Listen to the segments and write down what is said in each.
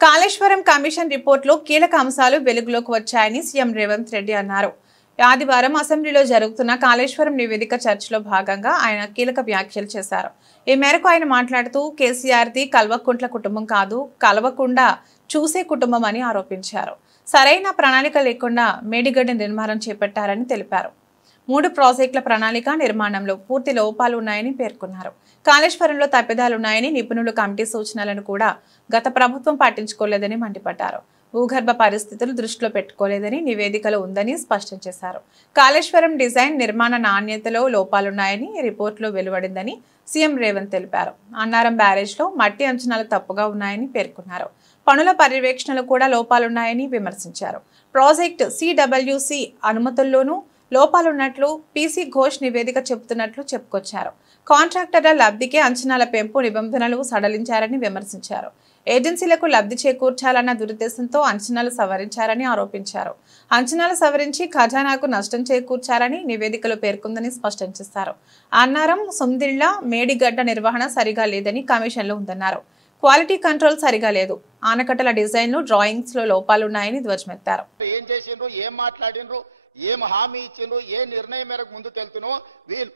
Kaleshwaram commission రిపోర్టులో కీలక అంశాలు వెలుగులోకి వచ్చాయని సీఎం రేవంత్ రెడ్డి అన్నారు. ఆదివారం అసెంబ్లీలో జరుగుతున్న కాళేశ్వరం నివేదిక చర్చలో భాగంగా ఆయన కీలక వ్యాఖ్యలు చేశారు. ఈ మేరకు ఆయన మాట్లాడుతూ కేసీఆర్ది కల్వకుంట్ల కుటుంబం కాదు, కలవకుండా చూసే కుటుంబం అని ఆరోపించారు. సరైన ప్రణాళిక లేకుండా మేడిగడ్డ నిర్మాణం చేపట్టారని తెలిపారు. 3 ప్రాజెక్టుల ప్రణాళిక నిర్మాణంలో పూర్తి లోపాలు ఉన్నాయని పేర్కొన్నారు. కాళేశ్వరంలో తప్పిదాలున్నాయని నిపుణుల కమిటీ సూచనలను కూడా గత ప్రభుత్వం పట్టించుకోలేదని మండిపడ్డారు. భూగర్భ పరిస్థితులు దృష్టిలో పెట్టుకోలేదని నివేదికలో ఉందని స్పష్టం చేశారు. కాళేశ్వరం డిజైన్ నిర్మాణ నాణ్యతలో లోపాలున్నాయని రిపోర్టులో వెలువడిందని సీఎం రేవంత్ తెలిపారు. అన్నారం బ్యారేజ్లో మట్టి అంచనాలు తప్పుగా ఉన్నాయని పేర్కొన్నారు. పనుల పర్యవేక్షణలో కూడా లోపాలున్నాయని విమర్శించారు. ప్రాజెక్టు సిడబ్ల్యూసి అనుమతుల్లోనూ లోపాలున్నట్లు పీసీ ఘోష్ నివేదిక చెబుతున్నట్లు చెప్పుకొచ్చారు. కాంట్రాక్టర్ల లబ్ధికే అంచనాల పెంపు నిబంధనలు సడలించారని విమర్శించారు. ఏజెన్సీలకు లబ్ధి చేకూర్చాలన్న దురుద్దేశంతో అంచనాలు సవరించారని ఆరోపించారు. అంచనాలు సవరించి ఖజానాకు నష్టం చేకూర్చారని నివేదికలో పేర్కొందని స్పష్టం చేశారు. అన్నారం, సుందిళ్ల, మేడిగడ్డ నిర్వహణ సరిగా లేదని కమిషన్లో ఉందన్నారు. క్వాలిటీ కంట్రోల్ సరిగా లేదు. ఆనకట్టల డిజైన్లు, డ్రాయింగ్స్ లో లోపాలున్నాయని ధ్వజమెత్తారు. ఏం హామీ ఇచ్చిండ్రు, ఏ నిర్ణయం మేరకు ముందుకు వెళ్తున్నో వీళ్ళు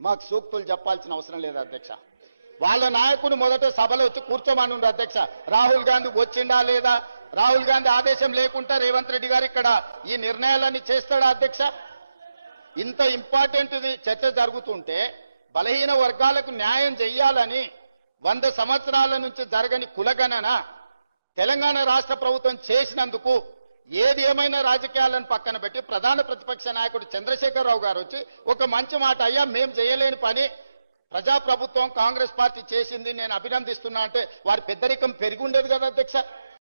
మాకు సూక్తులు చెప్పాల్సిన అవసరం లేదు అధ్యక్ష. వాళ్ళ నాయకుడు మొదట సభలో వచ్చి కూర్చోమన్నారు అధ్యక్ష. రాహుల్ గాంధీ వచ్చిండా లేదా? రాహుల్ గాంధీ ఆదేశం లేకుండా రేవంత్ రెడ్డి గారు ఇక్కడ ఈ నిర్ణయాలన్నీ చేస్తాడా అధ్యక్ష? ఇంత ఇంపార్టెంట్ చర్చ జరుగుతుంటే బలహీన వర్గాలకు న్యాయం చెయ్యాలని 100 సంవత్సరాల నుంచి జరగని కులగణన తెలంగాణ రాష్ట్ర ప్రభుత్వం చేసినందుకు ఏది ఏమైనా రాజకీయాలను పక్కన పెట్టి ప్రధాన ప్రతిపక్ష నాయకుడు చంద్రశేఖరరావు గారు వచ్చి ఒక మంచి మాట, అయ్యా మేం చేయలేని పని ప్రజాప్రభుత్వం కాంగ్రెస్ పార్టీ చేసింది, నేను అభినందిస్తున్నా అంటే వారి పెద్దరికం పెరిగి ఉండేది కదా అధ్యక్ష.